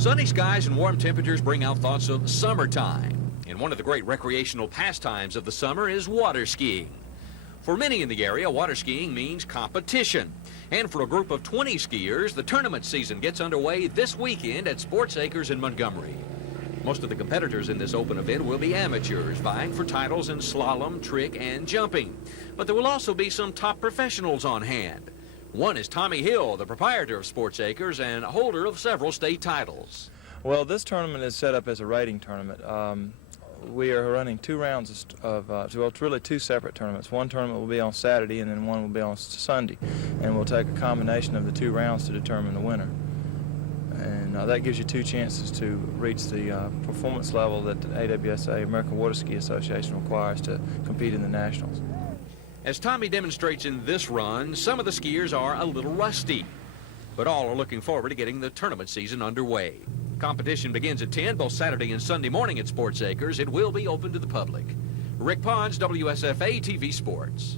Sunny skies and warm temperatures bring out thoughts of summertime. And one of the great recreational pastimes of the summer is water skiing. For many in the area, water skiing means competition. And for a group of 20 skiers, the tournament season gets underway this weekend at Sports Acres in Montgomery. Most of the competitors in this open event will be amateurs, vying for titles in slalom, trick, and jumping. But there will also be some top professionals on hand. One is Tommy Hill, the proprietor of Sports Acres and holder of several state titles. Well, this tournament is set up as a rating tournament. We are running 2 rounds of, well, it's really 2 separate tournaments. One tournament will be on Saturday and then one will be on Sunday. And we'll take a combination of the 2 rounds to determine the winner. And that gives you 2 chances to reach the performance level that the AWSA, American Water Ski Association, requires to compete in the Nationals. As Tommy demonstrates in this run, some of the skiers are a little rusty, but all are looking forward to getting the tournament season underway. Competition begins at 10 both Saturday and Sunday morning at Sports Acres. It will be open to the public. Rick Pons, WSFA TV Sports.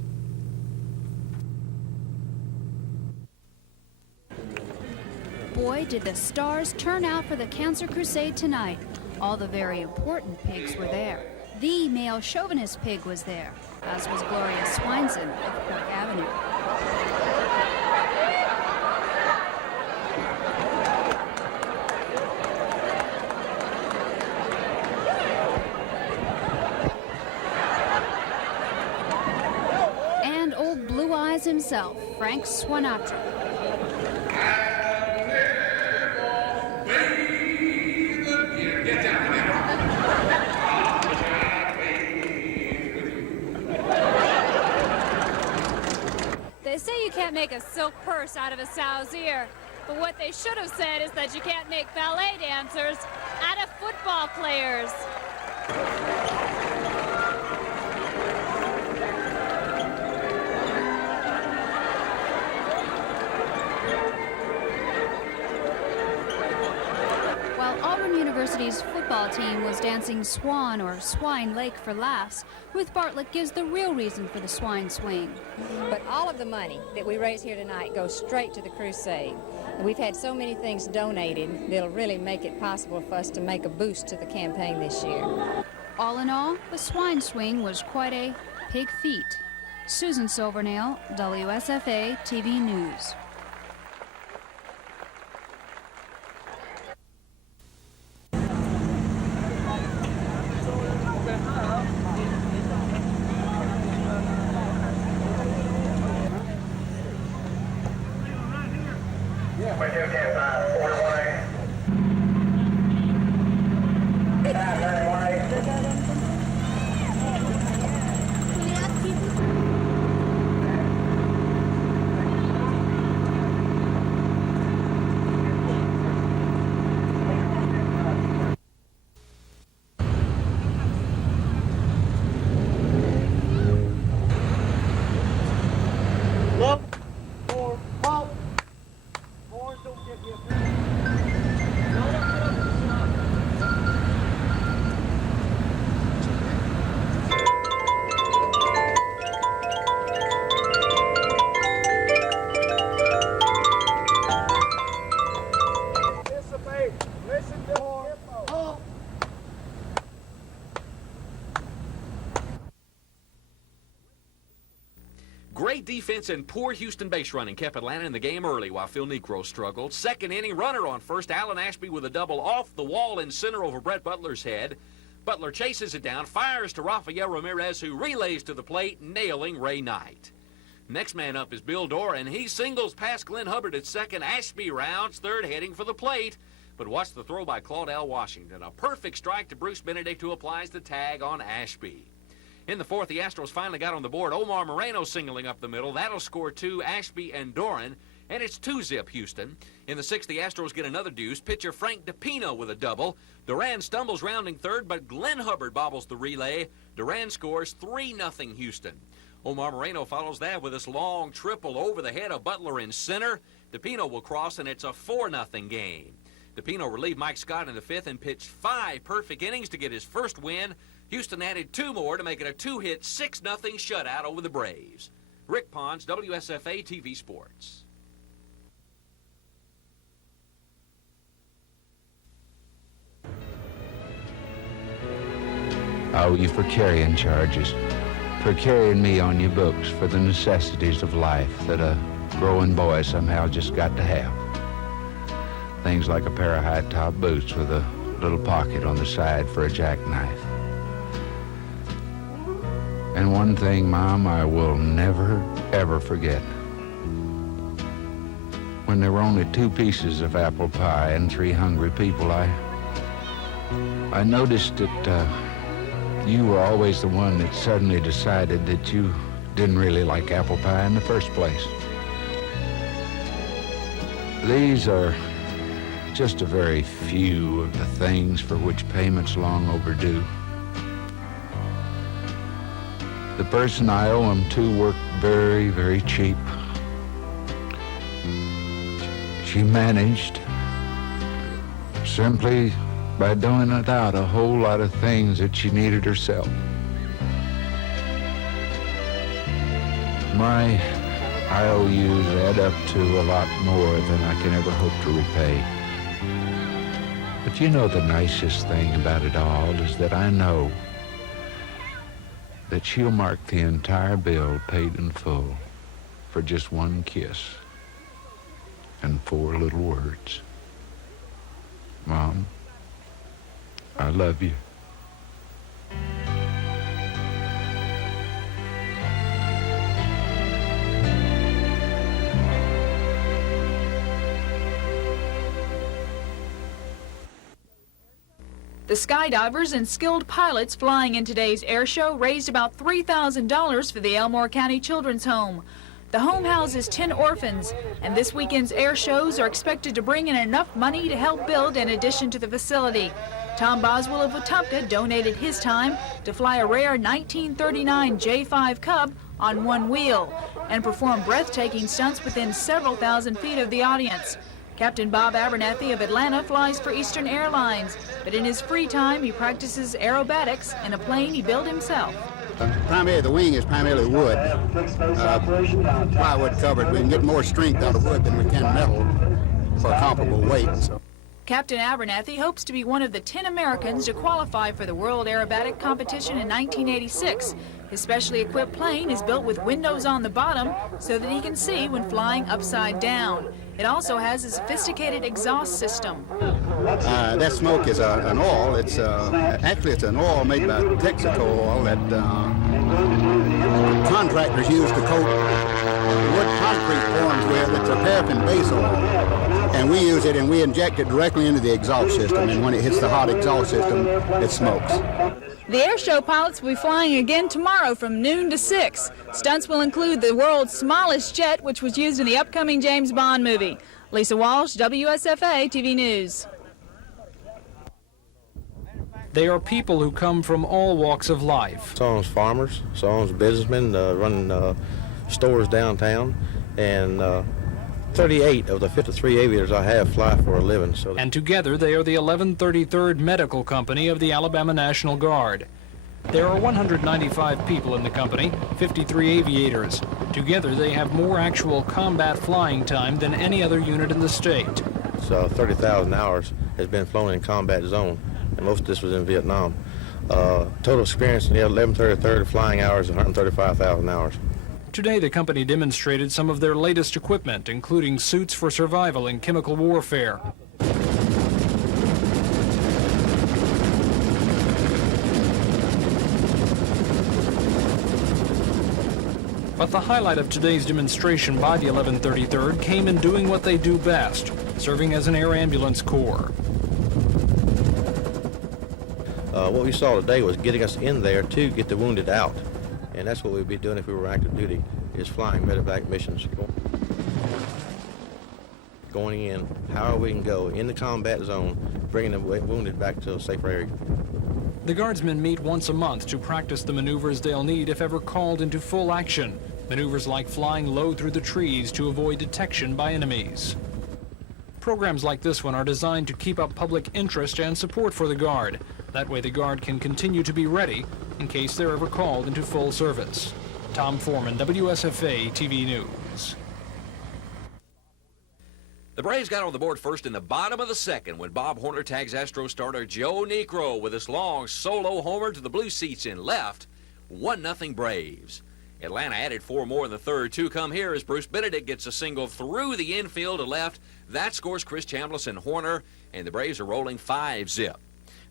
Boy, did the stars turn out for the Cancer Crusade tonight. All the very important pigs were there. The male chauvinist pig was there, as was Gloria Swinson of Park Avenue. And old Blue Eyes himself, Frank Swanatra. They say you can't make a silk purse out of a sow's ear, but what they should have said is that you can't make ballet dancers out of football players. While Auburn University's football team was dancing Swan or Swine Lake for laughs, Ruth Bartlett gives the real reason for the swine swing. But all of the money that we raise here tonight goes straight to the crusade. And we've had so many things donated that'll really make it possible for us to make a boost to the campaign this year. All in all, the swine swing was quite a pig feat. Susan Silvernail, WSFA TV News. Great defense and poor Houston base running kept Atlanta in the game early while Phil Necro struggled. Second inning, runner on first. Alan Ashby with a double off the wall in center over Brett Butler's head. Butler chases it down, fires to Rafael Ramirez, who relays to the plate, nailing Ray Knight. Next man up is Bill Dorr, and he singles past Glenn Hubbard at second. Ashby rounds third, heading for the plate. But watch the throw by Claudell Washington. A perfect strike to Bruce Benedict, who applies the tag on Ashby. In the fourth, the Astros finally got on the board. Omar Moreno singling up the middle. That'll score 2, Ashby and Doran, and it's 2-zip Houston. In the sixth, the Astros get another deuce. Pitcher Frank DePino with a double. Duran stumbles rounding third, but Glenn Hubbard bobbles the relay. Duran scores 3-0 Houston. Omar Moreno follows that with this long triple over the head of Butler in center. DePino will cross, and it's a 4-0 game. DePino relieved Mike Scott in the fifth and pitched 5 perfect innings to get his first win. Houston added 2 more to make it a 2-hit, 6-0 shutout over the Braves. Rick Pons, WSFA TV Sports. I owe you for carrying charges, for carrying me on your books for the necessities of life that a growing boy somehow just got to have. Things like a pair of high-top boots with a little pocket on the side for a jackknife. And one thing, Mom, I will never, ever forget. When there were only 2 pieces of apple pie and 3 hungry people, I noticed that you were always the one that suddenly decided that you didn't really like apple pie in the first place. These are just a very few of the things for which payment's long overdue. The person I owe them to worked very, very cheap. She managed simply by doing without a whole lot of things that she needed herself. My IOUs add up to a lot more than I can ever hope to repay. But you know, the nicest thing about it all is that I know that she'll mark the entire bill paid in full for just 1 kiss and 4 little words. Mom, I love you. The skydivers and skilled pilots flying in today's air show raised about $3,000 for the Elmore County Children's Home. The home houses 10 orphans, and this weekend's air shows are expected to bring in enough money to help build an addition to the facility. Tom Boswell of Wetumpka donated his time to fly a rare 1939 J5 Cub on 1 wheel and perform breathtaking stunts within several thousand feet of the audience. Captain Bob Abernathy of Atlanta flies for Eastern Airlines, but in his free time he practices aerobatics in a plane he built himself. Primarily, the wing is primarily wood. Plywood covered. We can get more strength out of wood than we can metal for a comparable weight. So. Captain Abernathy hopes to be one of the 10 Americans to qualify for the World Aerobatic Competition in 1986. His specially equipped plane is built with windows on the bottom so that he can see when flying upside down. It also has a sophisticated exhaust system. That smoke is an oil. It's actually it's an oil made by Texaco oil that contractors use to coat wood concrete forms with. It's a paraffin base oil. And we use it and we inject it directly into the exhaust system, and when it hits the hot exhaust system, it smokes. The air show pilots will be flying again tomorrow from noon to 6. Stunts will include the world's smallest jet, which was used in the upcoming James Bond movie. Lisa Walsh, WSFA TV News. They are people who come from all walks of life. Some of them's farmers, some of them's businessmen running stores downtown, and 38 of the 53 aviators I have fly for a living. And together they are the 1133rd Medical Company of the Alabama National Guard. There are 195 people in the company, 53 aviators. Together they have more actual combat flying time than any other unit in the state. So 30,000 hours has been flown in combat zone, and most of this was in Vietnam. Total experience in the 1133rd flying hours, 135,000 hours. Today, the company demonstrated some of their latest equipment, including suits for survival in chemical warfare. But the highlight of today's demonstration by the 1133rd came in doing what they do best, serving as an air ambulance corps. What we saw today was getting us in there to get the wounded out. And that's what we'd be doing if we were active duty, is flying medevac missions. Going in, however we can go, in the combat zone, bringing the wounded back to a safer area. The Guardsmen meet once a month to practice the maneuvers they'll need if ever called into full action. Maneuvers like flying low through the trees to avoid detection by enemies. Programs like this one are designed to keep up public interest and support for the Guard. That way the Guard can continue to be ready in case they're ever called into full service. Tom Foreman, WSFA TV News. The Braves got on the board first in the bottom of the second when Bob Horner tags Astros starter Joe Niekro with his long solo homer to the blue seats in left. 1-0 Braves. Atlanta added 4 more in the third. 2 come here as Bruce Benedict gets a single through the infield to left. That scores Chris Chambliss and Horner, and the Braves are rolling 5-zip.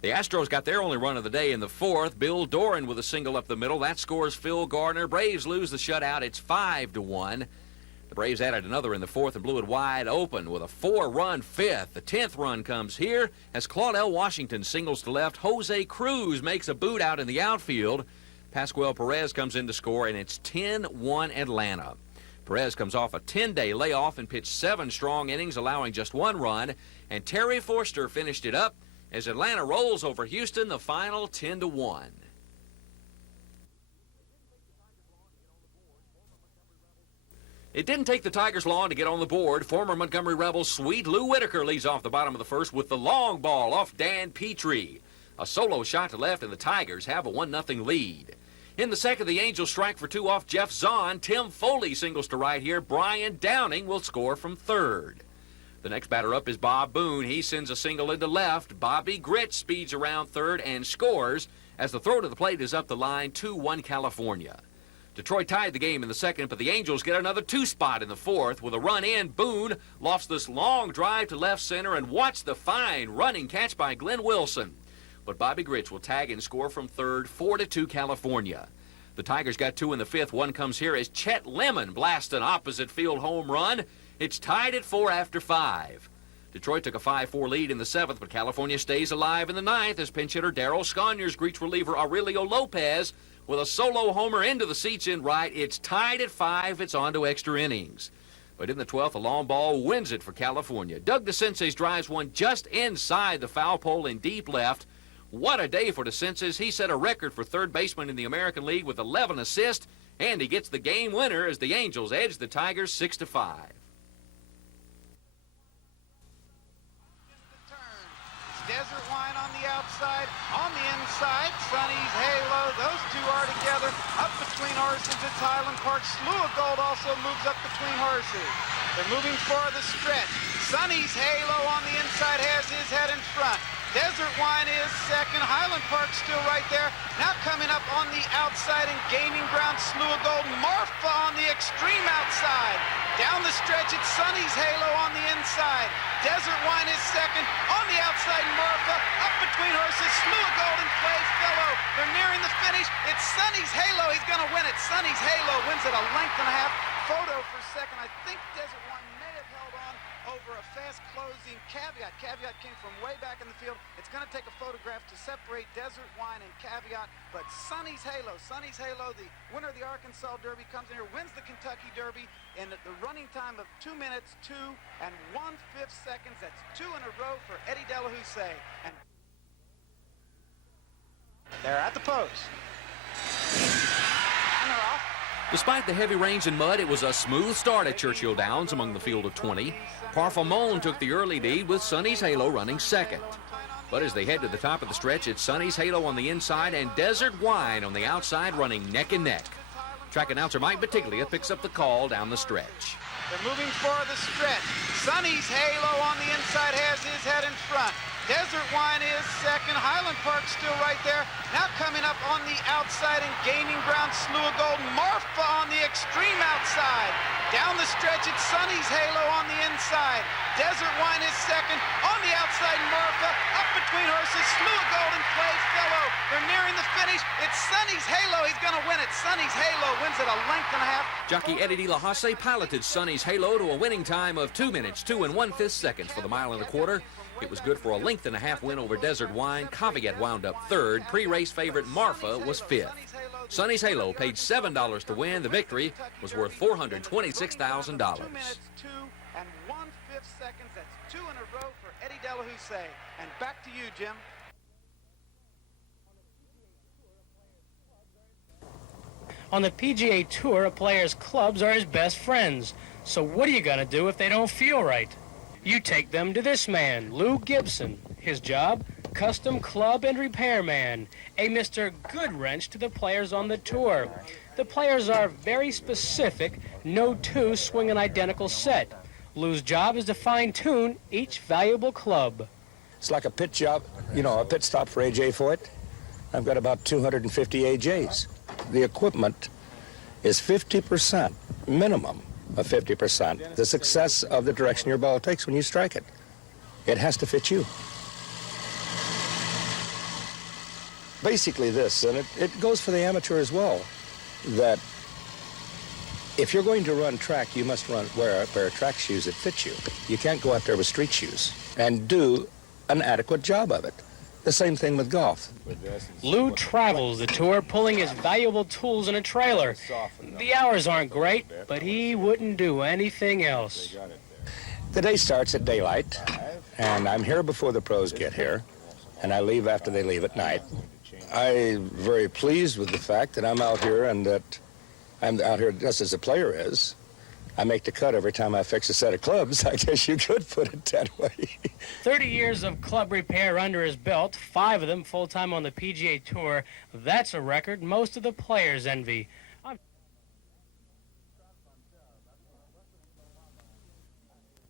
The Astros got their only run of the day in the fourth. Bill Doran with a single up the middle. That scores Phil Gardner. Braves lose the shutout. It's 5-1. The Braves added another in the fourth and blew it wide open with a 4-run fifth. The 10th run comes here as Claudell Washington singles to left. Jose Cruz makes a boot out in the outfield. Pascual Perez comes in to score, and it's 10-1 Atlanta. Perez comes off a 10-day layoff and pitched 7 strong innings, allowing just 1 run. And Terry Forster finished it up as Atlanta rolls over Houston, the final 10-1. It didn't take the Tigers long to get on the board. Former Montgomery Rebels sweet Lou Whitaker leads off the bottom of the first with the long ball off Dan Petrie. A solo shot to left, and the Tigers have a 1-0 lead. In the second, the Angels strike for 2 off Jeff Zahn. Tim Foley singles to right here. Brian Downing will score from third. The next batter up is Bob Boone. He sends a single into left. Bobby Gritch speeds around third and scores as the throw to the plate is up the line, 2-1 California. Detroit tied the game in the second, but the Angels get another 2 spot in the fourth. With a run in, Boone lofts this long drive to left center, and watch the fine running catch by Glenn Wilson. But Bobby Gritch will tag and score from third, 4-2 California. The Tigers got 2 in the fifth. One comes here as Chet Lemon blasts an opposite field home run. It's tied at 4 after 5. Detroit took a 5-4 lead in the seventh, but California stays alive in the ninth as pinch hitter Darryl Sconyers greets reliever Aurelio Lopez with a solo homer into the seats in right. It's tied at 5. It's on to extra innings. But in the 12th, a long ball wins it for California. Doug DeCinces drives one just inside the foul pole in deep left. What a day for DeCinces. He set a record for third baseman in the American League with 11 assists, and he gets the game winner as the Angels edge the Tigers 6-5. Desert Wine on the outside, on the inside, Sonny's Halo. Those two are together. Up between horses, it's Highland Park. Slew of Gold also moves up between horses. They're moving for the stretch. Sonny's Halo on the inside has his head in front. Desert Wine is second. Highland Park still right there. Now coming up on the outside and gaining ground, Slew of Gold. Marfa on the extreme outside. Down the stretch, it's Sonny's Halo on the inside. Desert Wine is second. On the outside, Marfa. Up between horses, Slew of Gold in play. Fellow, they're nearing the finish. It's Sonny's Halo. He's going to win it. Sonny's Halo wins it a length and a half. Photo for second. I think Desert Wine may have held on over a fast closing Caveat. Caveat came from way back in the field. It's going to take a photograph to separate Desert Wine and Caveat, but Sonny's Halo, the winner of the Arkansas Derby, comes in here, wins the Kentucky Derby in the running time of 2 minutes, 2 1/5 seconds. That's 2 in a row for Eddie De La Houssaye. And they're at the post. And they're off. Despite the heavy rains and mud, it was a smooth start at Churchill Downs among the field of 20. Parfumon took the early lead with Sonny's Halo running second. But as they head to the top of the stretch, it's Sonny's Halo on the inside and Desert Wine on the outside running neck and neck. Track announcer Mike Batiglia picks up the call down the stretch. They're moving for the stretch. Sonny's Halo on the inside has his head in front. Desert Wine is second. Highland Park still right there. Now coming up on the outside and gaining ground, Slew of Gold. Marfa on the extreme outside. Down the stretch, it's Sonny's Halo on the inside. Desert Wine is second. On the outside, Marfa. Up between horses, Slew of Gold in play. Fellow, they're nearing the finish. It's Sonny's Halo. He's going to win it. Sonny's Halo wins it a length and a half. Jockey Eddie De La Houssaye piloted Sonny's Halo to a winning time of 2 minutes, 2 1/5 seconds for the mile and a quarter. It was good for a length and a half win over Desert Wine. Caveat wound up third. Pre-race favorite Marfa was fifth. Sonny's Halo paid $7 to win. The victory was worth $426,000. 2 minutes, 2 1/5 seconds. That's 2 in a row for Eddie De La Houssaye. And back to you, Jim. On the PGA Tour, a player's clubs are his best friends. So what are you going to do if they don't feel right? You take them to this man, Lou Gibson. His job, custom club and repairman. A Mr. Goodwrench to the players on the tour. The players are very specific. No two swing an identical set. Lou's job is to fine-tune each valuable club. It's like a pit job, you know, a pit stop for A.J. Foyt. I've got about 250 A.J.s. The equipment is 50%, minimum of 50%, the success of the direction your ball takes when you strike it. It has to fit you. Basically this, and it goes for the amateur as well, that if you're going to run track, you must wear a pair of track shoes that fit you. You can't go out there with street shoes and do an adequate job of it. The same thing with golf. Lou travels the tour, pulling his valuable tools in a trailer. The hours aren't great, but he wouldn't do anything else. The day starts at daylight, and I'm here before the pros get here, and I leave after they leave at night. I'm very pleased with the fact that I'm out here and that I'm out here just as a player is. I make the cut every time I fix a set of clubs. I guess you could put it that way. 30 years of club repair under his belt, 5 of them full-time on the PGA Tour. That's a record most of the players envy. I'm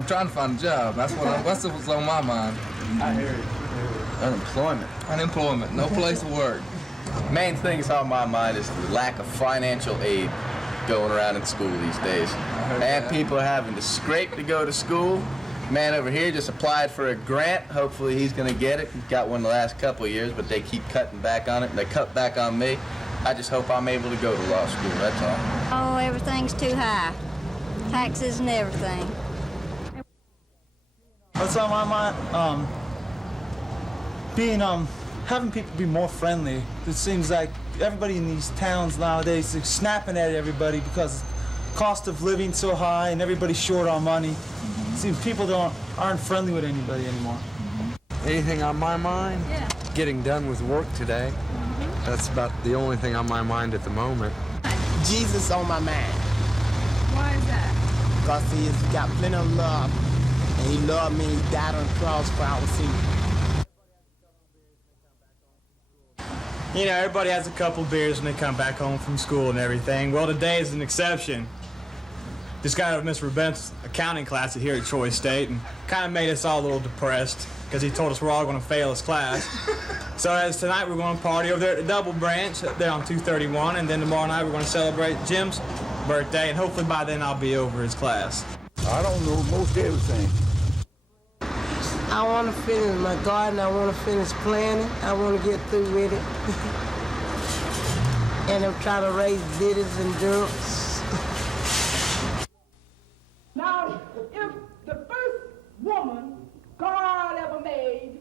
trying to find a job. That's what's on my mind. I hear it. Unemployment. No place to work. Main thing that's on my mind is the lack of financial aid going around in school these days. And people are having to scrape to go to school. Man over here just applied for a grant. Hopefully he's going to get it. He's got one the last couple of years, but they keep cutting back on it. They cut back on me. I just hope I'm able to go to law school, that's all. Oh, everything's too high. Taxes and everything. What's on my mind? Having people be more friendly. It seems like everybody in these towns nowadays is snapping at everybody because cost of living so high and everybody's short on money. It seems people aren't friendly with anybody anymore. Anything on my mind? Yeah. Getting done with work today. That's about the only thing on my mind at the moment. Jesus on my mind. Why is that? Because he's got plenty of love. And he loved me. He died on the cross for our sins. You know, everybody has a couple beers when they come back home from school and everything. Well, today is an exception. Just got out of Mr. Bent's accounting class here at Troy State and kind of made us all a little depressed because he told us we're all going to fail his class. So as tonight we're going to party over there at the Double Branch up there on 231, and then tomorrow night we're going to celebrate Jim's birthday, and hopefully by then I'll be over his class. I don't know most everything. I want to finish my garden. I want to finish planting. I want to get through with it. And I'm trying to raise bitters and durks. Now, if the first woman God ever made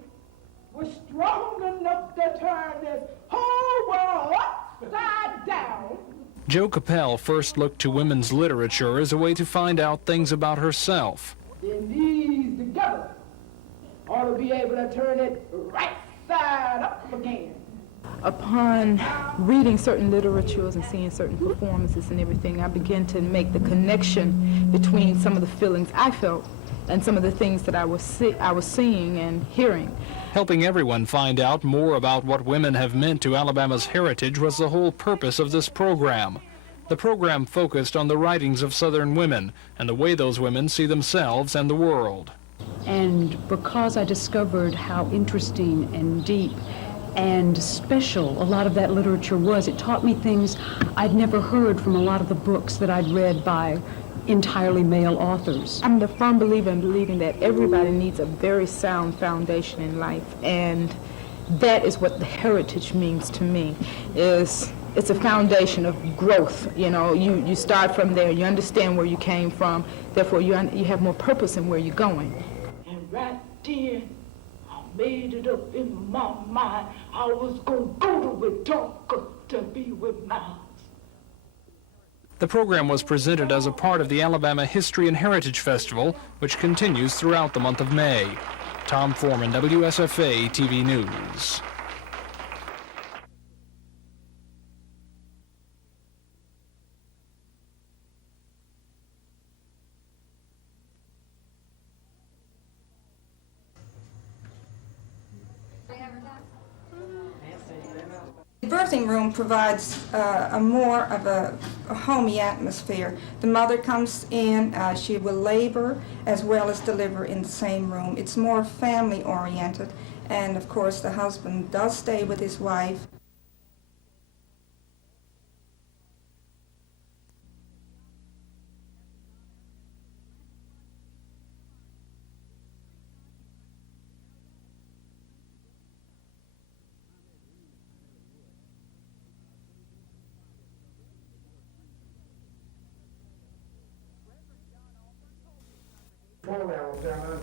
was strong enough to turn this whole world upside down. Jo Capel first looked to women's literature as a way to find out things about herself. Then these together ought to be able to turn it right side up again. Upon reading certain literatures and seeing certain performances and everything, I began to make the connection between some of the feelings I felt and some of the things that I was seeing and hearing. Helping everyone find out more about what women have meant to Alabama's heritage was the whole purpose of this program. The program focused on the writings of Southern women and the way those women see themselves and the world. And because I discovered how interesting and deep and special a lot of that literature was, it taught me things I'd never heard from a lot of the books that I'd read by entirely male authors. I'm a firm believer in believing that everybody needs a very sound foundation in life, and that is what the heritage means to me. It's a foundation of growth. You know, you start from there, you understand where you came from, therefore you have more purpose in where you're going. And right then, I made it up in my mind I was going to go to Wetumpka to be with Miles. The program was presented as a part of the Alabama History and Heritage Festival, which continues throughout the month of May. Tom Foreman, WSFA TV News. birthing room provides a more of a homey atmosphere. The mother comes in, she will labor as well as deliver in the same room. It's more family oriented, and of course the husband does stay with his wife.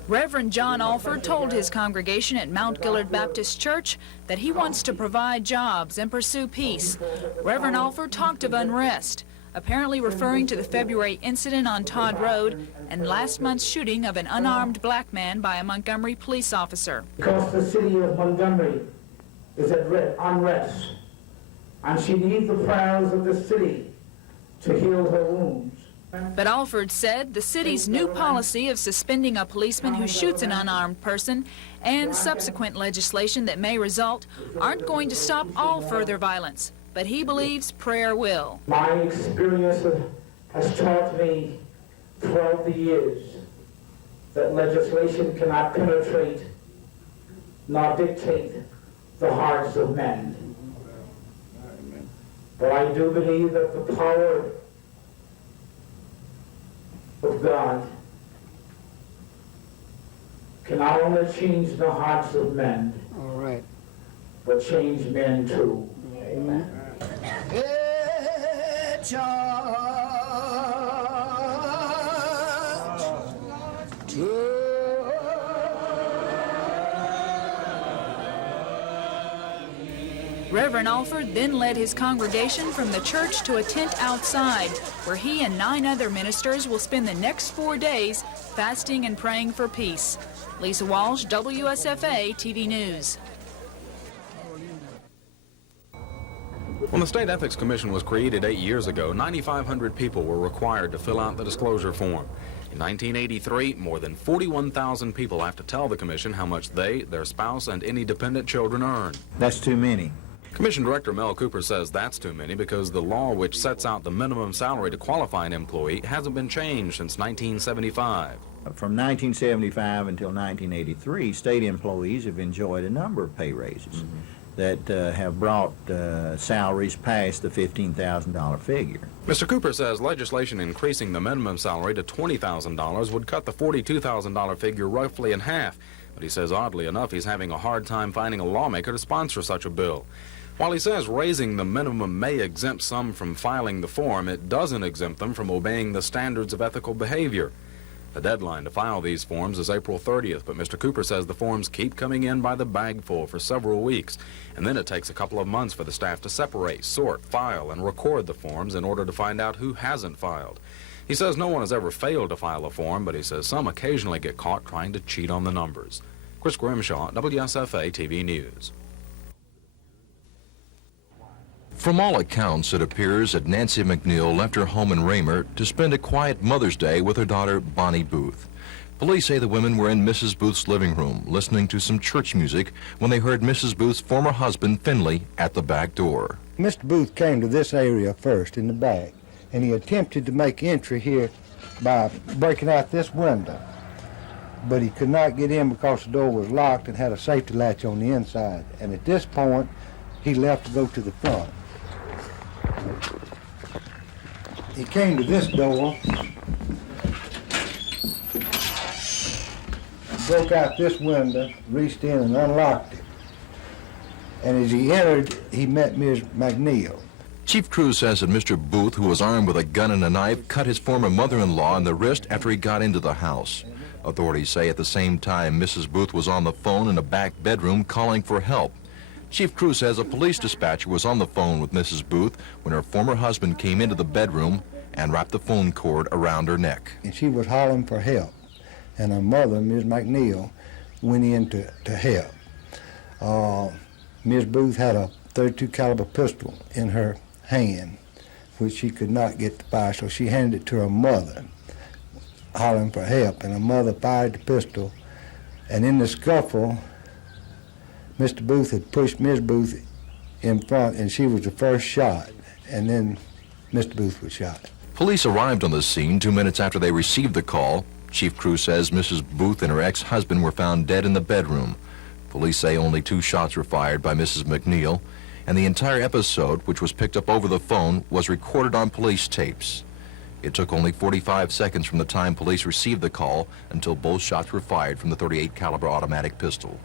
Reverend John Alford told his congregation at Mount Gillard Baptist Church that he wants to provide jobs and pursue peace. Reverend Alford talked of unrest, apparently referring to the February incident on Todd Road and last month's shooting of an unarmed black man by a Montgomery police officer. Because the city of Montgomery is at unrest, and she needs the prayers of the city to heal her wounds. But Alford said the city's new policy of suspending a policeman who shoots an unarmed person and subsequent legislation that may result aren't going to stop all further violence. But he believes prayer will. My experience has taught me throughout the years that legislation cannot penetrate nor dictate the hearts of men. But I do believe that the power of God can not only change the hearts of men, but change men too. Amen. Reverend Alford then led his congregation from the church to a tent outside, where he and 9 other ministers will spend the next 4 days fasting and praying for peace. Lisa Walsh, WSFA TV News. When the State Ethics Commission was created 8 years ago, 9,500 people were required to fill out the disclosure form. In 1983, more than 41,000 people have to tell the commission how much they, their spouse, and any dependent children earn. That's too many. Commission Director Mel Cooper says that's too many because the law which sets out the minimum salary to qualify an employee hasn't been changed since 1975. From 1975 until 1983, state employees have enjoyed a number of pay raises that have brought salaries past the $15,000 figure. Mr. Cooper says legislation increasing the minimum salary to $20,000 would cut the $42,000 figure roughly in half. But he says, oddly enough, he's having a hard time finding a lawmaker to sponsor such a bill. While he says raising the minimum may exempt some from filing the form, it doesn't exempt them from obeying the standards of ethical behavior. The deadline to file these forms is April 30th, but Mr. Cooper says the forms keep coming in by the bagful for several weeks, and then it takes a couple of months for the staff to separate, sort, file, and record the forms in order to find out who hasn't filed. He says no one has ever failed to file a form, but he says some occasionally get caught trying to cheat on the numbers. Chris Grimshaw, WSFA TV News. From all accounts, it appears that Nancy McNeil left her home in Raymer to spend a quiet Mother's Day with her daughter, Bonnie Booth. Police say the women were in Mrs. Booth's living room listening to some church music when they heard Mrs. Booth's former husband, Finley, at the back door. Mr. Booth came to this area first in the back, and he attempted to make entry here by breaking out this window. But he could not get in because the door was locked and had a safety latch on the inside. And at this point, he left to go to the front. He came to this door, broke out this window, reached in and unlocked it. And as he entered, he met Ms. McNeil. Chief Cruz says that Mr. Booth, who was armed with a gun and a knife, cut his former mother-in-law in the wrist after he got into the house. Authorities say at the same time Mrs. Booth was on the phone in a back bedroom calling for help. Chief Cruz says a police dispatcher was on the phone with Mrs. Booth when her former husband came into the bedroom and wrapped the phone cord around her neck. And she was hollering for help. And her mother, Ms. McNeil, went in to help. Ms. Booth had a .32 caliber pistol in her hand, which she could not get to fire, so she handed it to her mother, hollering for help. And her mother fired the pistol. And in the scuffle, Mr. Booth had pushed Ms. Booth in front, and she was the first shot, and then Mr. Booth was shot. Police arrived on the scene 2 minutes after they received the call. Chief Crew says Mrs. Booth and her ex-husband were found dead in the bedroom. Police say only 2 shots were fired by Mrs. McNeil, and the entire episode, which was picked up over the phone, was recorded on police tapes. It took only 45 seconds from the time police received the call until both shots were fired from the .38 caliber automatic pistol.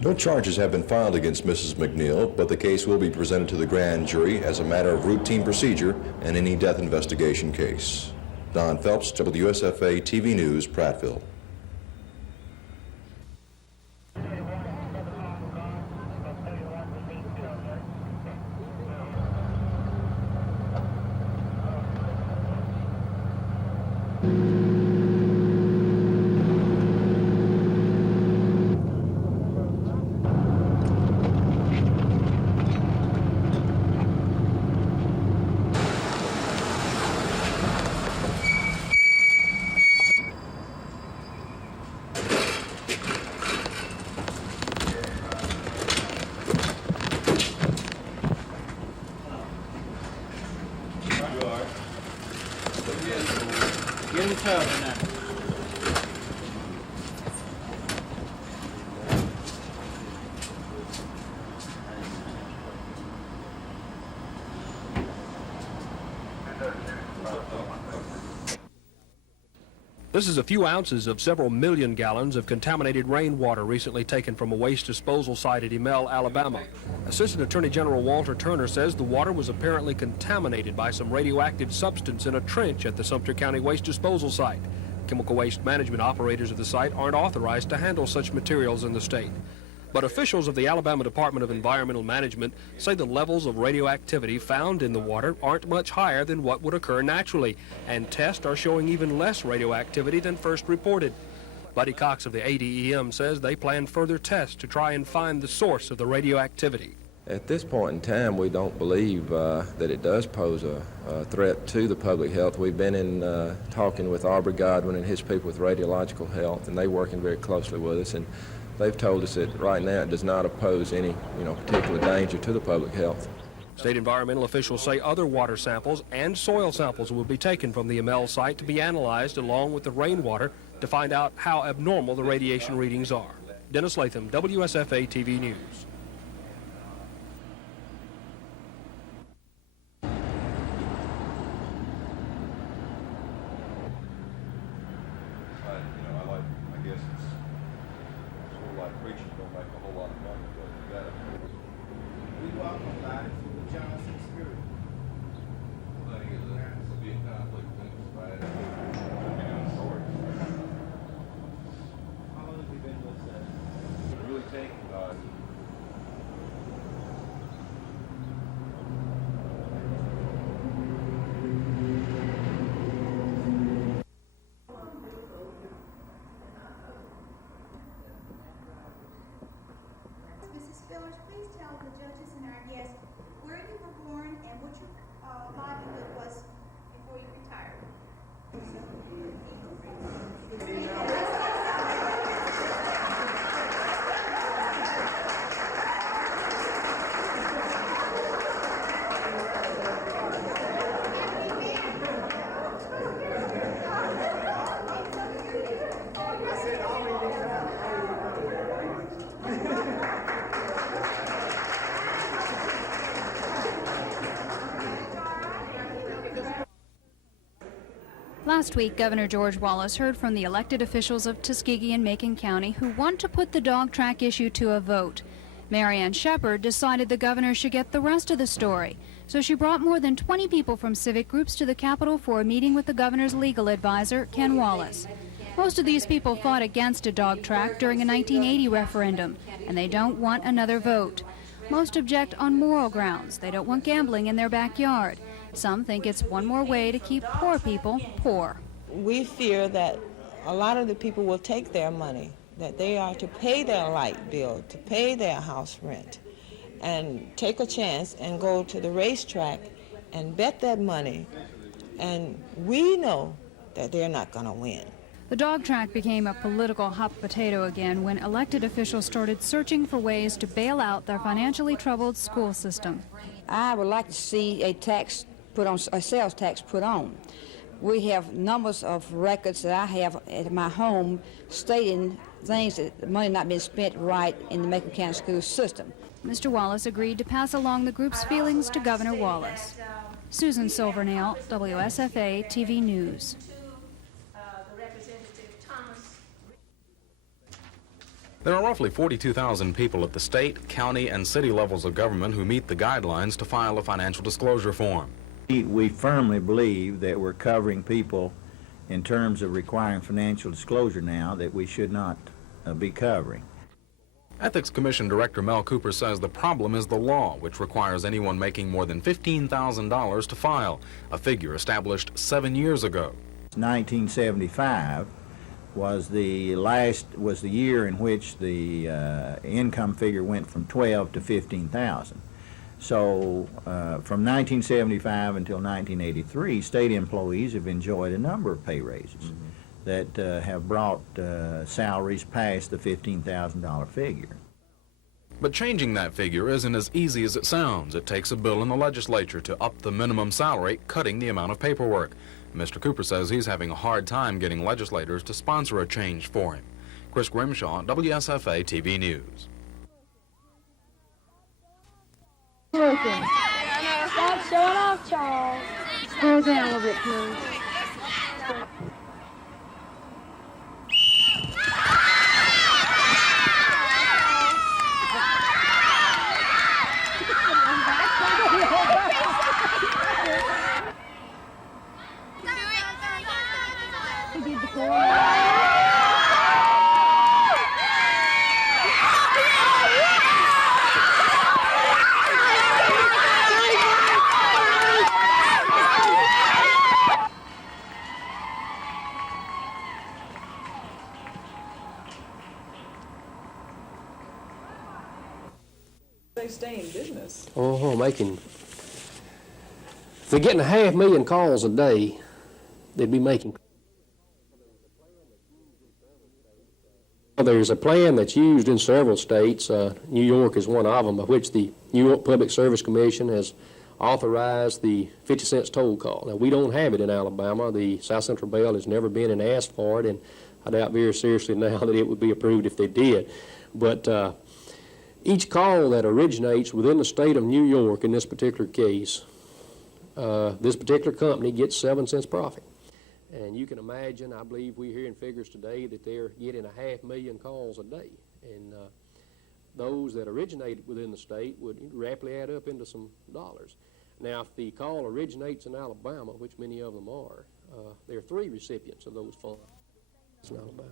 No charges have been filed against Mrs. McNeil, but the case will be presented to the grand jury as a matter of routine procedure in any death investigation case. Don Phelps, WSFA TV News, Prattville. Get in the tub in there. This is a few ounces of several million gallons of contaminated rainwater recently taken from a waste disposal site at Emell, Alabama. Assistant Attorney General Walter Turner says the water was apparently contaminated by some radioactive substance in a trench at the Sumter County Waste Disposal site. Chemical waste management operators of the site aren't authorized to handle such materials in the state. But officials of the Alabama Department of Environmental Management say the levels of radioactivity found in the water aren't much higher than what would occur naturally, and tests are showing even less radioactivity than first reported. Buddy Cox of the ADEM says they plan further tests to try and find the source of the radioactivity. At this point in time, we don't believe that it does pose a threat to the public health. We've been in talking with Aubrey Godwin and his people with Radiological Health, and they're working very closely with us. And they've told us that right now it does not pose any, particular danger to the public health. State environmental officials say other water samples and soil samples will be taken from the Emell site to be analyzed along with the rainwater to find out how abnormal the radiation readings are. Dennis Latham, WSFA TV News. Please tell the judges and our guests where you were born and what your livelihood was before you retired. Last week, Governor George Wallace heard from the elected officials of Tuskegee and Macon County who want to put the dog track issue to a vote. Marianne Shepard decided the governor should get the rest of the story, so she brought more than 20 people from civic groups to the Capitol for a meeting with the governor's legal advisor, Ken Wallace. Most of these people fought against a dog track during a 1980 referendum, and they don't want another vote. Most object on moral grounds. They don't want gambling in their backyard. Some think it's one more way to keep poor people poor. We fear that a lot of the people will take their money, that they are to pay their light bill, to pay their house rent, and take a chance and go to the racetrack and bet that money. And we know that they're not going to win. The dog track became a political hot potato again when elected officials started searching for ways to bail out their financially troubled school system. I would like to see a sales tax put on. We have numbers of records that I have at my home stating things that the money not being spent right in the Macon County school system. Mr. Wallace agreed to pass along the group's feelings to Governor Wallace. Susan Silvernail, WSFA TV News. There are roughly 42,000 people at the state, county, and city levels of government who meet the guidelines to file a financial disclosure form. We firmly believe that we're covering people in terms of requiring financial disclosure now that we should not be covering. Ethics Commission Director Mel Cooper says the problem is the law, which requires anyone making more than $15,000 to file, a figure established 7 years ago. 1975 was the year in which the income figure went from 12 to 15,000. So from 1975 until 1983, state employees have enjoyed a number of pay raises that have brought salaries past the $15,000 figure. But changing that figure isn't as easy as it sounds. It takes a bill in the legislature to up the minimum salary, cutting the amount of paperwork. Mr. Cooper says he's having a hard time getting legislators to sponsor a change for him. Chris Grimshaw, WSFA TV News. Stop showing off, Charles. Scroll down a little bit, please. They stay in business. Making. If they're getting 500,000 calls a day, they'd be making. There's a plan that's used in several states. New York is one of them, by which the New York Public Service Commission has authorized the 50 cents toll call. Now, we don't have it in Alabama. The South Central Bell has never been and asked for it, and I doubt very seriously now that it would be approved if they did. But each call that originates within the state of New York, in this particular case, this particular company gets 7 cents profit. And you can imagine, I believe we're hearing figures today that they're getting 500,000 calls a day. And those that originated within the state would rapidly add up into some dollars. Now, if the call originates in Alabama, which many of them are, there are 3 recipients of those funds in Alabama.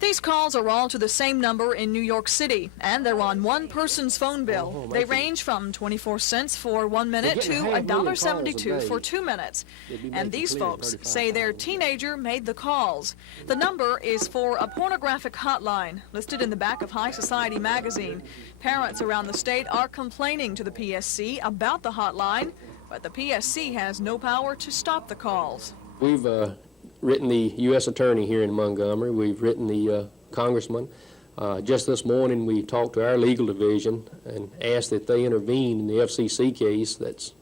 These calls are all to the same number in New York City, and they're on one person's phone bill. They range from 24 cents for 1 minute to $1.72 for 2 minutes. And these folks say their teenager made the calls. The number is for a pornographic hotline listed in the back of High Society magazine. Parents around the state are complaining to the PSC about the hotline, but the PSC has no power to stop the calls. We've written the U.S. Attorney here in Montgomery. We've written the Congressman. Just this morning we talked to our legal division and asked that they intervene in the FCC case that's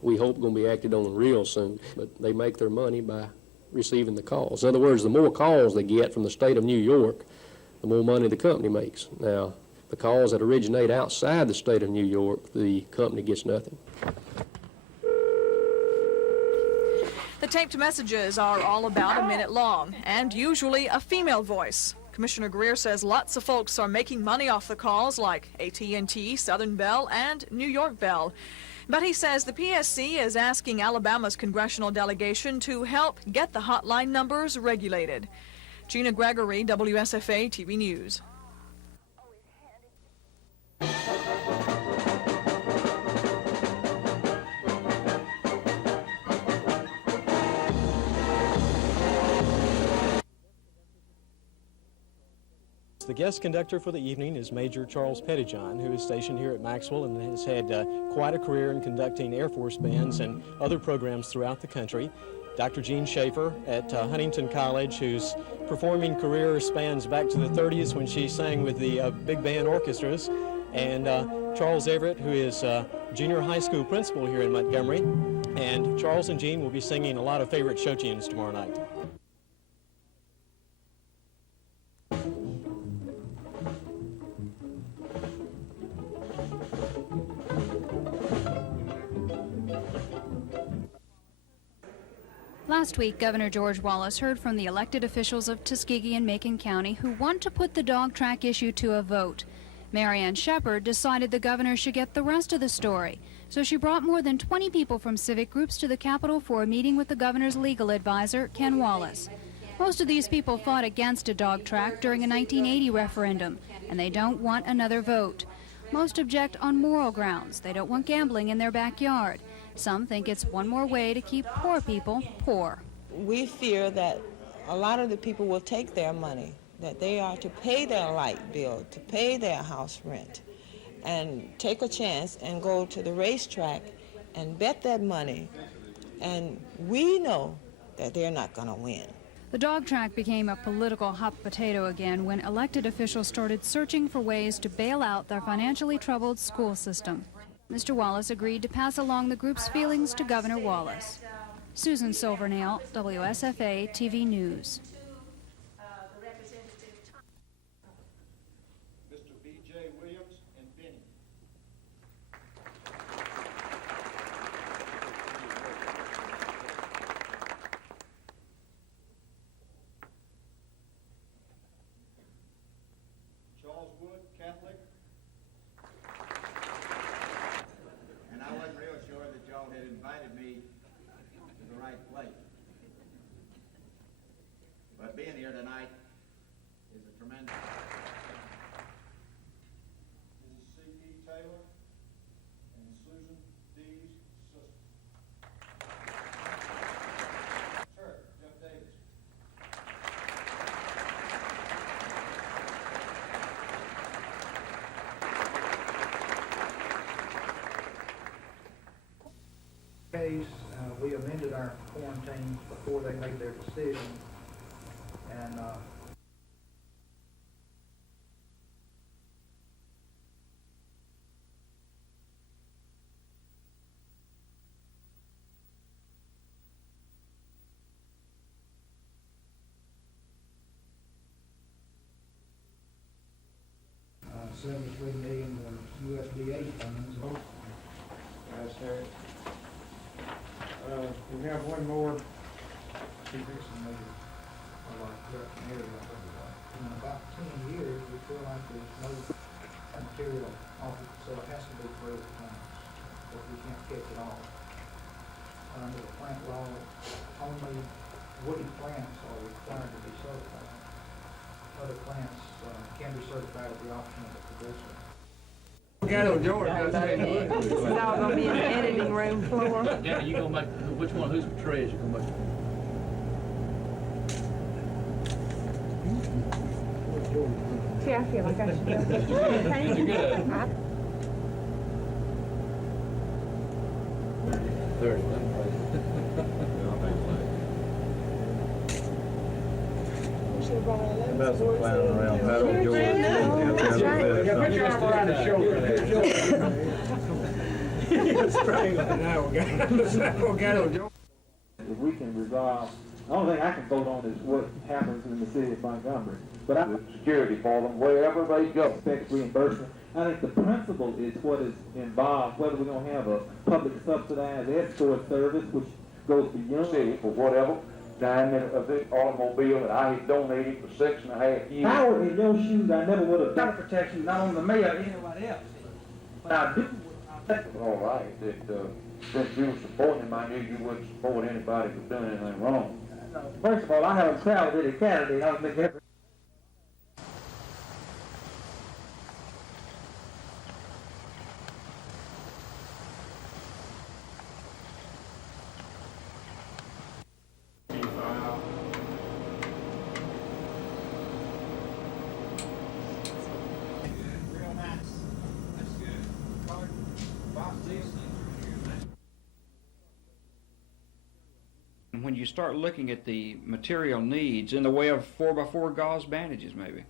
we hope going to be acted on real soon. But they make their money by receiving the calls. In other words, the more calls they get from the state of New York, the more money the company makes. Now, the calls that originate outside the state of New York, the company gets nothing. The taped messages are all about a minute long, and usually a female voice. Commissioner Greer says lots of folks are making money off the calls, like AT&T, Southern Bell, and New York Bell. But he says the PSC is asking Alabama's congressional delegation to help get the hotline numbers regulated. Gina Gregory, WSFA TV News. The guest conductor for the evening is Major Charles Pettyjohn, who is stationed here at Maxwell and has had quite a career in conducting Air Force bands and other programs throughout the country. Dr. Gene Schaefer at Huntington College, whose performing career spans back to the 30s when she sang with the big band orchestras, and Charles Everett, who is junior high school principal here in Montgomery. And Charles and Gene will be singing a lot of favorite show tunes tomorrow night. Last week, Governor George Wallace heard from the elected officials of Tuskegee and Macon County who want to put the dog track issue to a vote. Marianne Shepard decided the governor should get the rest of the story, so she brought more than 20 people from civic groups to the Capitol for a meeting with the governor's legal advisor, Ken Wallace. Most of these people fought against a dog track during a 1980 referendum, and they don't want another vote. Most object on moral grounds. They don't want gambling in their backyard. Some think it's one more way to keep poor people poor. We fear that a lot of the people will take their money, that they are to pay their light bill, to pay their house rent, and take a chance and go to the racetrack and bet that money. And we know that they're not going to win. The dog track became a political hot potato again when elected officials started searching for ways to bail out their financially troubled school system. Mr. Wallace agreed to pass along the group's feelings to Governor Wallace. Susan Silvernail, WSFA TV News. Mr. B.J. Williams and Benny. Charles Wood, Catholic. And I wasn't real sure that y'all had invited me to the right place. But being here tonight is a tremendous... Mrs. C.P. Taylor and Susan Dee's sister. Sir, Jeff Davis. Case, we amended our quarantine before they made their decision, and $73 million was USDA funds. Yes, sir. We have one more. In about 10 years, we feel like there's no material off it, so it has to be further plants, but we can't catch it all. Under the plant law, only woody plants are required to be certified. Other plants can be certified at the option of the producer. This is all gonna be in the editing room floor. Danny, you gonna make, which one, whose trees you gonna make? See, I feel like I should go. You're good. About some clowning around Meadow If we can resolve, the only thing I can vote on is what happens in the city of Montgomery. But I would security for them wherever they go. Expect reimbursement. I think the principle is what is involved, whether we're going to have a public subsidized escort service, which goes beyond city for whatever time of the automobile that I had donated for 6.5 years. I were in your shoes, I never would have done protection, not on the mayor or anybody else. But I do. All right, that since you were supporting him, I knew you wouldn't support anybody for doing anything wrong. First of all, I haven't traveled any candidate. I don't think every And when you start looking at the material needs in the way of 4x4 gauze bandages maybe,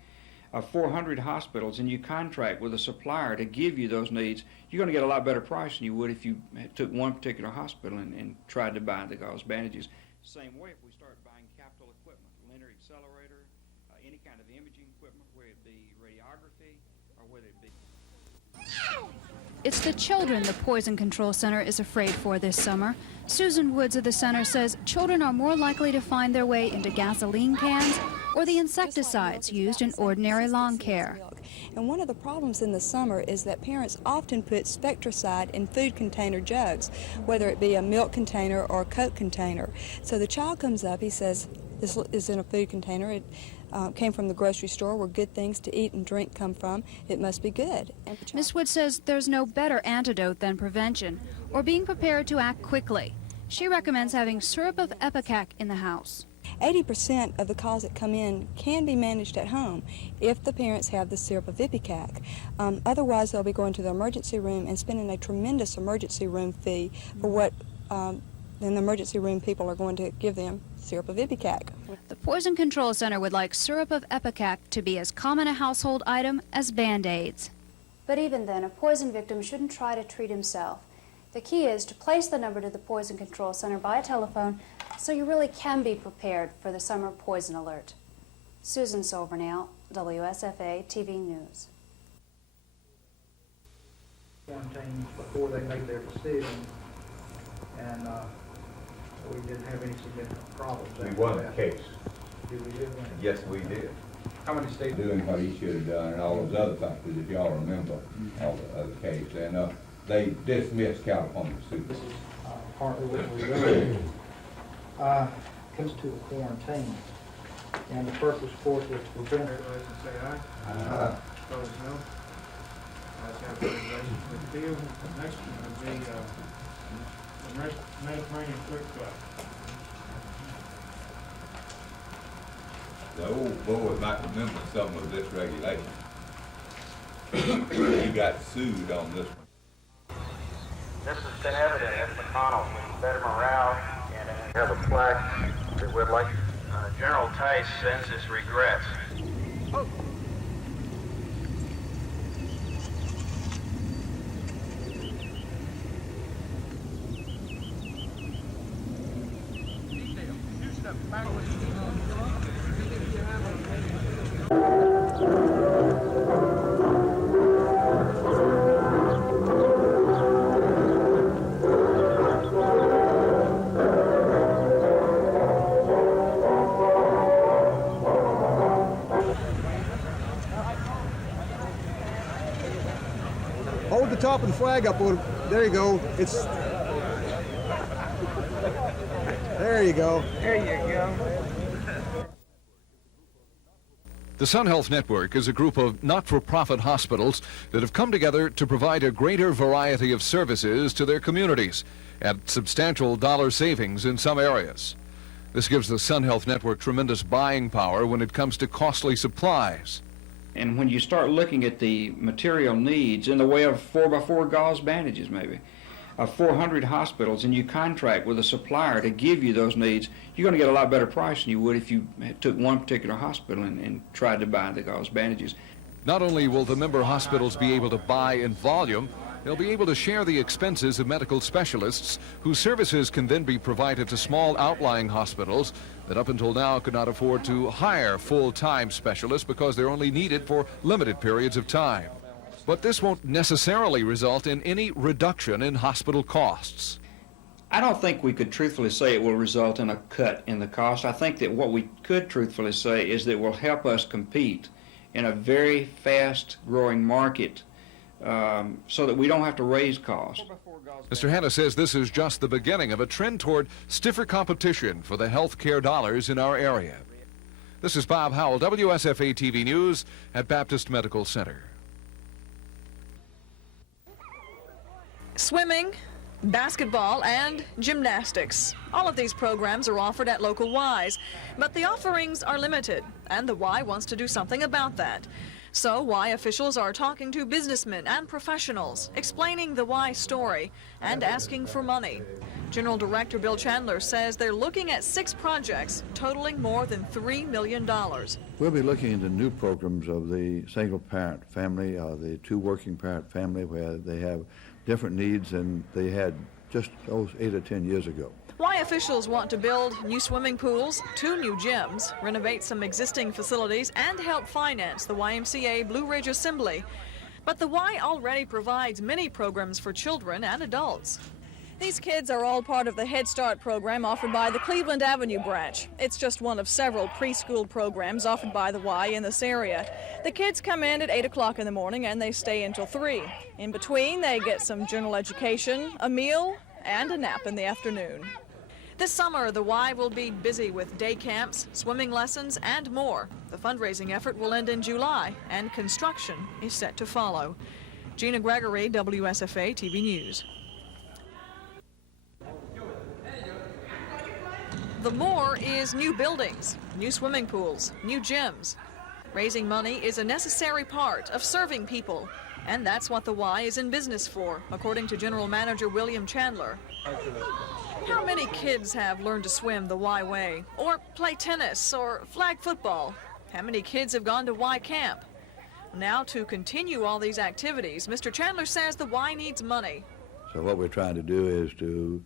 of 400 hospitals, and you contract with a supplier to give you those needs, you're going to get a lot better price than you would if you took one particular hospital and tried to buy the gauze bandages. Same way if we start buying capital equipment, linear accelerator, any kind of imaging equipment, whether it be radiography or whether it be... It's the children the Poison Control Center is afraid for this summer. Susan Woods of the center says children are more likely to find their way into gasoline cans or the insecticides used in ordinary lawn care. And one of the problems in the summer is that parents often put Spectracide in food container jugs, whether it be a milk container or a Coke container. So the child comes up, he says, this is in a food container. It came from the grocery store where good things to eat and drink come from. It must be good. Ms. Wood says there's no better antidote than prevention or being prepared to act quickly. She recommends having syrup of Ipecac in the house. 80% of the calls that come in can be managed at home if the parents have the syrup of Ipecac. Otherwise, they'll be going to the emergency room and spending a tremendous emergency room fee for what then the emergency room people are going to give them syrup of Ipecac. The Poison Control Center would like syrup of Ipecac to be as common a household item as Band-Aids. But even then, a poison victim shouldn't try to treat himself. The key is to place the number to the Poison Control Center by telephone so you really can be prepared for the summer poison alert. Susan Silvernail, WSFA TV News. Quarantine before they made their decision, and we didn't have any significant problems. We won the case. Did we do that? Yes, we did. How many states? Doing what he should have done and all those other factors, if y'all remember all the other cases. And they dismissed California suit. This is partly what we're doing. Comes to the quarantine. And the purpose, of course, was to prevent it. Say aye. Opposed, no. Let's have regulations with the bill. Next one would be the Mediterranean Quick Cut. The old board might remember some of this regulation. You got sued on this one. This has been evident at McConnell with better morale, and we have a plaque that would like General Tice sends his regrets. Oh. Hold the top of the flag up. There you go. There you go. There you go. The Sun Health Network is a group of not-for-profit hospitals that have come together to provide a greater variety of services to their communities at substantial dollar savings in some areas. This gives the Sun Health Network tremendous buying power when it comes to costly supplies. And when you start looking at the material needs in the way of 4x4 gauze bandages maybe, of 400 hospitals, and you contract with a supplier to give you those needs, you're going to get a lot better price than you would if you took one particular hospital and tried to buy the gauze bandages. Not only will the member hospitals be able to buy in volume, they'll be able to share the expenses of medical specialists whose services can then be provided to small outlying hospitals that up until now could not afford to hire full-time specialists because they're only needed for limited periods of time. But this won't necessarily result in any reduction in hospital costs. I don't think we could truthfully say it will result in a cut in the cost. I think that what we could truthfully say is that it will help us compete in a very fast-growing market so that we don't have to raise costs. Mr. Hanna says this is just the beginning of a trend toward stiffer competition for the health care dollars in our area. This is Bob Howell, WSFA TV News at Baptist Medical Center. Swimming, basketball, and gymnastics. All of these programs are offered at local Y's, but the offerings are limited, and the Y wants to do something about that. So Y officials are talking to businessmen and professionals, explaining the Y story and asking for money. General Director Bill Chandler says they're looking at 6 projects totaling more than $3 million. We'll be looking into new programs of the single-parent family, the 2 working parent family, where they have different needs than they had just 8 or 10 years ago. Y officials want to build new swimming pools, 2 new gyms, renovate some existing facilities, and help finance the YMCA Blue Ridge Assembly. But the Y already provides many programs for children and adults. These kids are all part of the Head Start program offered by the Cleveland Avenue branch. It's just one of several preschool programs offered by the Y in this area. The kids come in at 8 o'clock in the morning and they stay until 3. In between, they get some general education, a meal, and a nap in the afternoon. This summer, the Y will be busy with day camps, swimming lessons, and more. The fundraising effort will end in July, and construction is set to follow. Gina Gregory, WSFA TV News. The more is new buildings, new swimming pools, new gyms. Raising money is a necessary part of serving people, and that's what the Y is in business for, according to General Manager William Chandler. How many kids have learned to swim the Y way, or play tennis, or flag football? How many kids have gone to Y camp? Now, to continue all these activities, Mr. Chandler says the Y needs money. So what we're trying to do is to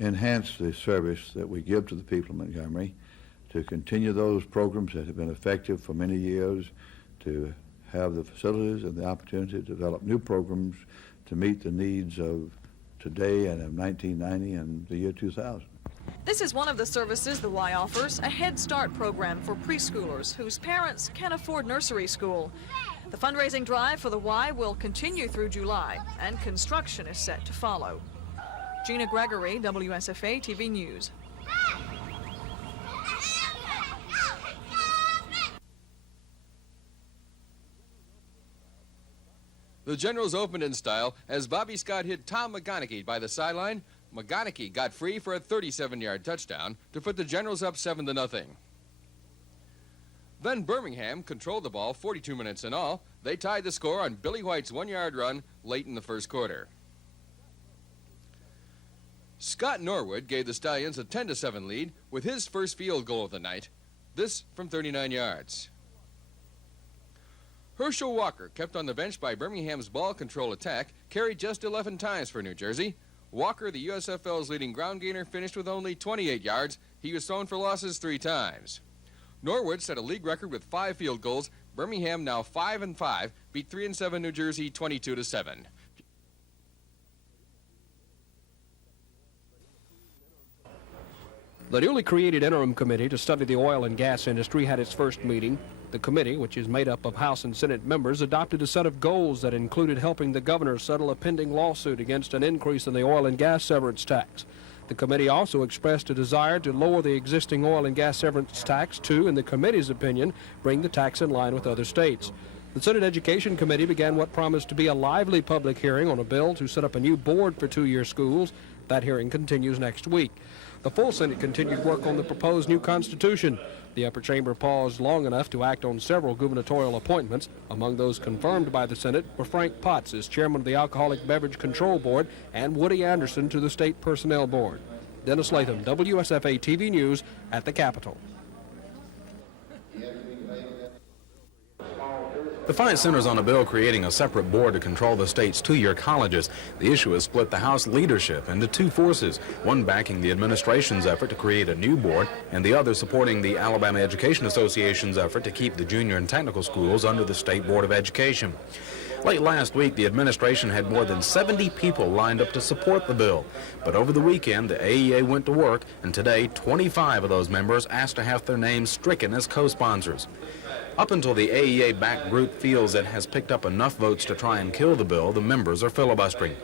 enhance the service that we give to the people of Montgomery, to continue those programs that have been effective for many years, to have the facilities and the opportunity to develop new programs to meet the needs of today and of 1990 and the year 2000. This is one of the services the Y offers, a Head Start program for preschoolers whose parents can't afford nursery school. The fundraising drive for the Y will continue through July, and construction is set to follow. Gina Gregory, WSFA TV News. The Generals opened in style as Bobby Scott hit Tom McGonaghy by the sideline. McGonaghy got free for a 37-yard touchdown to put the Generals up 7-0. Then Birmingham controlled the ball 42 minutes in all. They tied the score on Billy White's 1-yard run late in the first quarter. Scott Norwood gave the Stallions a 10-7 lead with his first field goal of the night, this from 39 yards. Herschel Walker, kept on the bench by Birmingham's ball control attack, carried just 11 times for New Jersey. Walker, the USFL's leading ground gainer, finished with only 28 yards. He was thrown for losses 3 times. Norwood set a league record with 5 field goals. Birmingham, now 5-5, beat 3-7 New Jersey 22-7. The newly created interim committee to study the oil and gas industry had its first meeting. The committee, which is made up of House and Senate members, adopted a set of goals that included helping the governor settle a pending lawsuit against an increase in the oil and gas severance tax. The committee also expressed a desire to lower the existing oil and gas severance tax to, in the committee's opinion, bring the tax in line with other states. The Senate Education Committee began what promised to be a lively public hearing on a bill to set up a new board for 2-year schools. That hearing continues next week. The full Senate continued work on the proposed new Constitution. The upper chamber paused long enough to act on several gubernatorial appointments. Among those confirmed by the Senate were Frank Potts as chairman of the Alcoholic Beverage Control Board and Woody Anderson to the State Personnel Board. Dennis Latham, WSFA TV News at the Capitol. The fight centers on a bill creating a separate board to control the state's 2-year colleges. The issue has split the House leadership into 2 forces, one backing the administration's effort to create a new board, and the other supporting the Alabama Education Association's effort to keep the junior and technical schools under the State Board of Education. Late last week, the administration had more than 70 people lined up to support the bill. But over the weekend, the AEA went to work, and today, 25 of those members asked to have their names stricken as co-sponsors. Up until the AEA-backed group feels it has picked up enough votes to try and kill the bill, the members are filibustering.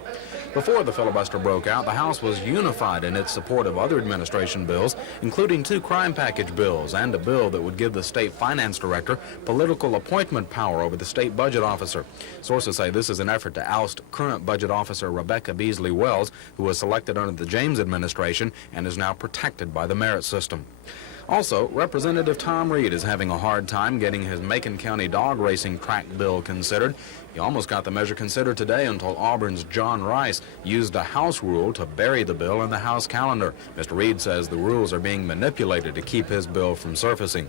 Before the filibuster broke out, the House was unified in its support of other administration bills, including 2 crime package bills and a bill that would give the state finance director political appointment power over the state budget officer. Sources say this is an effort to oust current budget officer Rebecca Beasley Wells, who was selected under the James administration and is now protected by the merit system. Also, Representative Tom Reed is having a hard time getting his Macon County dog racing track bill considered. He almost got the measure considered today until Auburn's John Rice used a House rule to bury the bill in the House calendar. Mr. Reed says the rules are being manipulated to keep his bill from surfacing.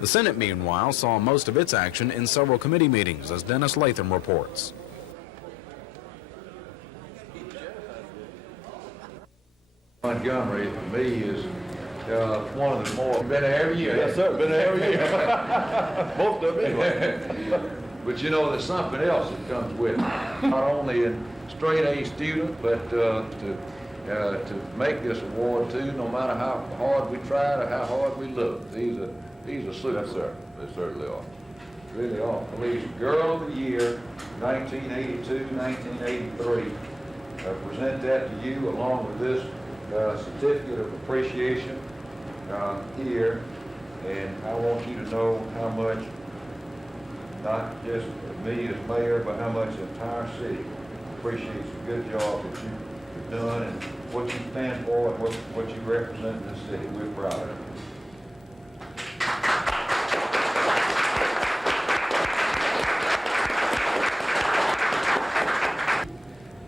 The Senate, meanwhile, saw most of its action in several committee meetings, as Dennis Latham reports. Montgomery, for me, is one of the more... Been there every year. Yes, sir, been there every year. Most of it anyway. But you know, there's something else that comes with it. Not only in straight A student, but to make this award too, no matter how hard we tried or how hard we looked. These are super. Yes, sir. They certainly are. Really are. Police Girl of the Year, 1982, 1983. Present that to you along with this certificate of appreciation here. And I want you to know how much, not just me as mayor, but how much the entire city appreciates the good job that you've done and what you stand for and what you represent in this city. We're proud of it.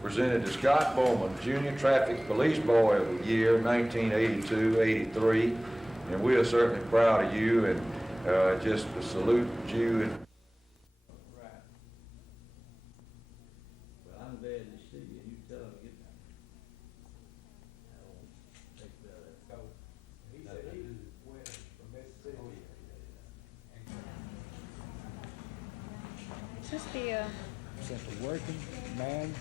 Presented to Scott Bowman, Junior Traffic Police Boy of the Year, 1982-83. And we are certainly proud of you and just to salute you. And Is this the, Simply working, man.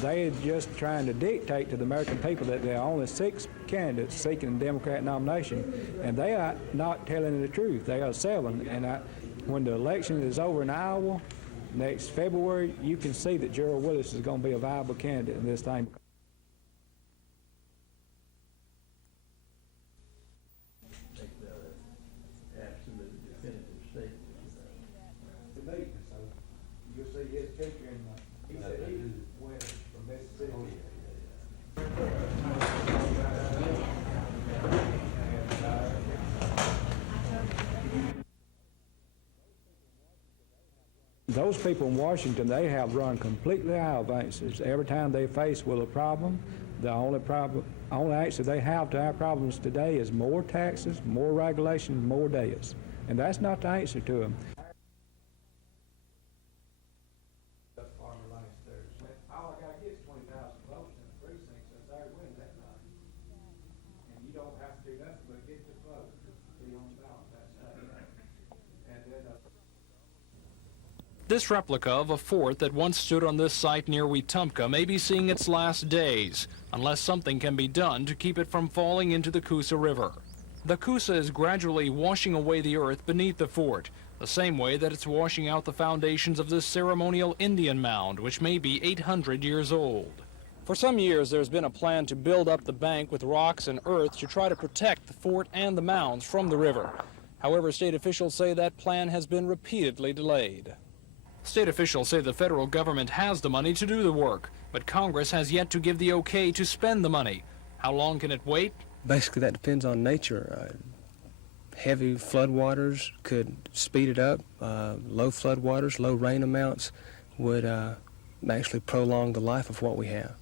They're just trying to dictate to the American people that there are only 6 candidates seeking a Democrat nomination, and they are not telling the truth. They are 7. And when the election is over in Iowa next February, you can see that Gerald Willis is going to be a viable candidate in this thing. Those people in Washington, they have run completely out of answers. Every time they face with a problem, the only answer they have to our problems today is more taxes, more regulations, more debts. And that's not the answer to them. All I got to get is 20,000 votes in the precinct since I win that night. And you don't have to do nothing but get the vote to be on the ballot that day. And then This replica of a fort that once stood on this site near Wetumpka may be seeing its last days, unless something can be done to keep it from falling into the Coosa River. The Coosa is gradually washing away the earth beneath the fort, the same way that it's washing out the foundations of this ceremonial Indian mound, which may be 800 years old. For some years, there's been a plan to build up the bank with rocks and earth to try to protect the fort and the mounds from the river. However, state officials say that plan has been repeatedly delayed. State officials say the federal government has the money to do the work, but Congress has yet to give the okay to spend the money. How long can it wait? Basically, that depends on nature. Heavy floodwaters could speed it up. Low floodwaters, low rain amounts would actually prolong the life of what we have.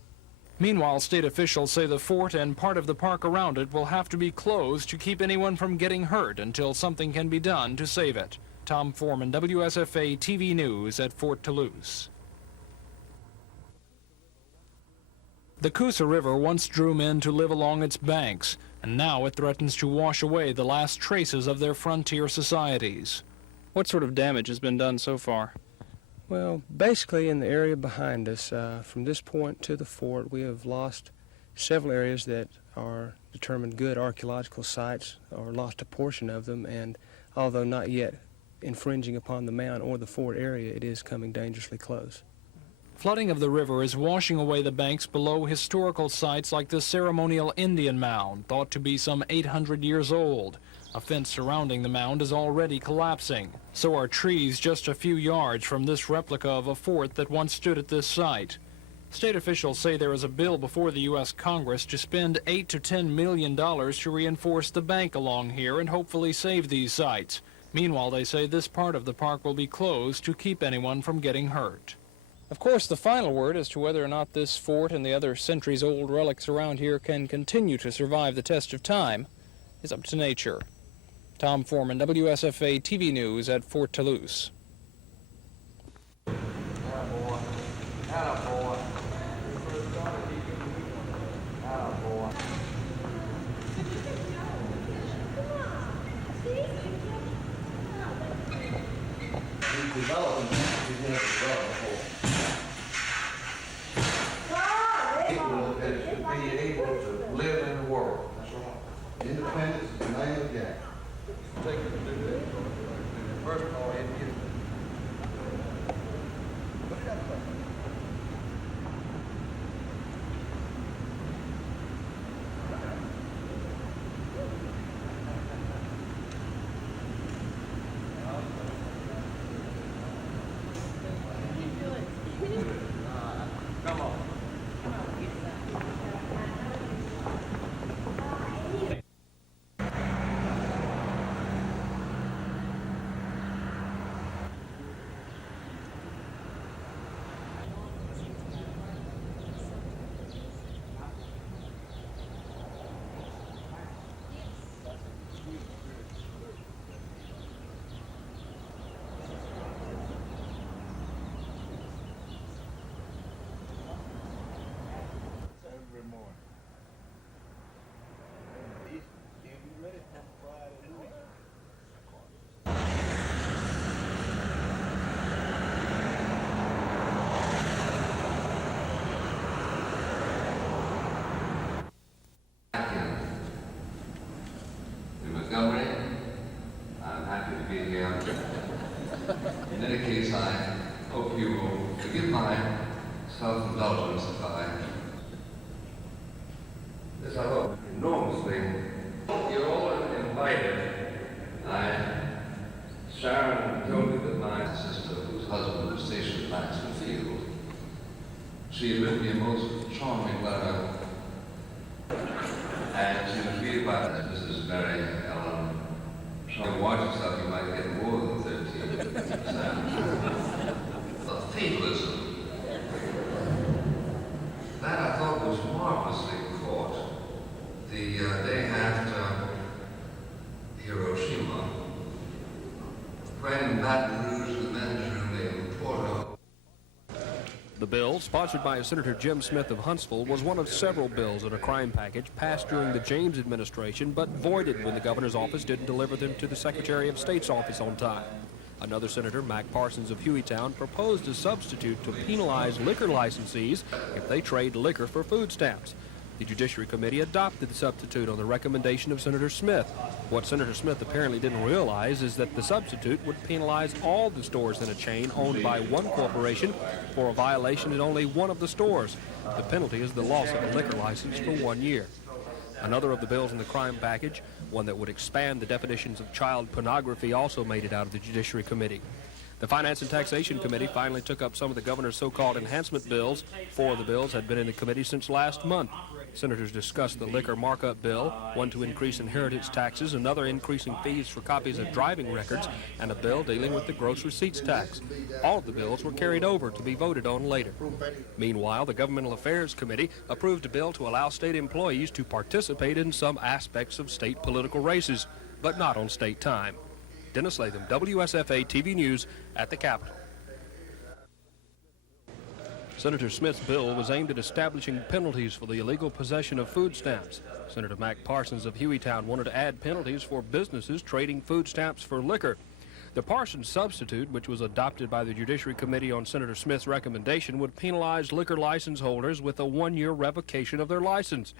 Meanwhile, state officials say the fort and part of the park around it will have to be closed to keep anyone from getting hurt until something can be done to save it. Tom Foreman, WSFA TV News at Fort Toulouse. The Coosa River once drew men to live along its banks, and now it threatens to wash away the last traces of their frontier societies. What sort of damage has been done so far? Well, basically in the area behind us, from this point to the fort, we have lost several areas that are determined good archaeological sites, or lost a portion of them, and although not yet infringing upon the mound or the fort area, it is coming dangerously close. Flooding of the river is washing away the banks below historical sites like the ceremonial Indian mound, thought to be some 800 years old. A fence surrounding the mound is already collapsing. So are trees just a few yards from this replica of a fort that once stood at this site. State officials say there is a bill before the U.S. Congress to spend $8 to $10 million to reinforce the bank along here and hopefully save these sites. Meanwhile, they say this part of the park will be closed to keep anyone from getting hurt. Of course, the final word as to whether or not this fort and the other centuries-old relics around here can continue to survive the test of time is up to nature. Tom Foreman, WSFA TV News at Fort Toulouse. Independence is the name of the game. Take it to do that. First of all, Montgomery, I'm happy to be here. In any case, I hope you will forgive my self-indulgence if I hope enormously. You're all invited. Sharon told me that my sister, whose husband was stationed at Laxton Field, she had written me a most charming letter, and she was read by Mrs. Mary Ellen. So watch yourself, you might get more than 13%. But fatalism, that I thought was marvelously caught. The day after Hiroshima, when in Baton Rouge, the men's room named Porto. The bill, sponsored by Senator Jim Smith of Huntsville, was one of several bills in a crime package passed during the James administration, but voided when the governor's office didn't deliver them to the Secretary of State's office on time. Another senator, Mac Parsons of Hueytown, proposed a substitute to penalize liquor licensees if they trade liquor for food stamps. The Judiciary Committee adopted the substitute on the recommendation of Senator Smith. What Senator Smith apparently didn't realize is that the substitute would penalize all the stores in a chain owned by one corporation for a violation at only one of the stores. The penalty is the loss of a liquor license for 1 year. Another of the bills in the crime package, one that would expand the definitions of child pornography, also made it out of the Judiciary Committee. The Finance and Taxation Committee finally took up some of the governor's so-called enhancement bills. 4 of the bills had been in the committee since last month. Senators discussed the liquor markup bill, one to increase inheritance taxes, another increasing fees for copies of driving records, and a bill dealing with the gross receipts tax. All of the bills were carried over to be voted on later. Meanwhile, the Governmental Affairs Committee approved a bill to allow state employees to participate in some aspects of state political races, but not on state time. Dennis Latham, WSFA TV News at the Capitol. Senator Smith's bill was aimed at establishing penalties for the illegal possession of food stamps. Senator Mac Parsons of Hueytown wanted to add penalties for businesses trading food stamps for liquor. The Parsons substitute, which was adopted by the Judiciary Committee on Senator Smith's recommendation, would penalize liquor license holders with a 1-year revocation of their license.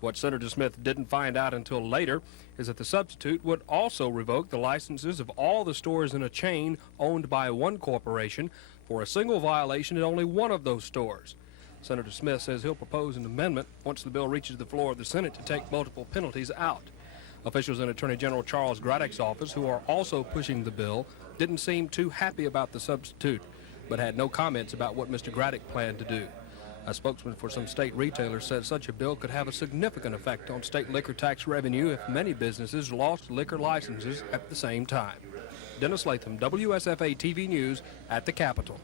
What Senator Smith didn't find out until later is that the substitute would also revoke the licenses of all the stores in a chain owned by one corporation for a single violation at only one of those stores. Senator Smith says he'll propose an amendment once the bill reaches the floor of the Senate to take multiple penalties out. Officials in Attorney General Charles Graddick's office, who are also pushing the bill, didn't seem too happy about the substitute, but had no comments about what Mr. Graddick planned to do. A spokesman for some state retailers said such a bill could have a significant effect on state liquor tax revenue if many businesses lost liquor licenses at the same time. Dennis Latham, WSFA TV News at the Capitol.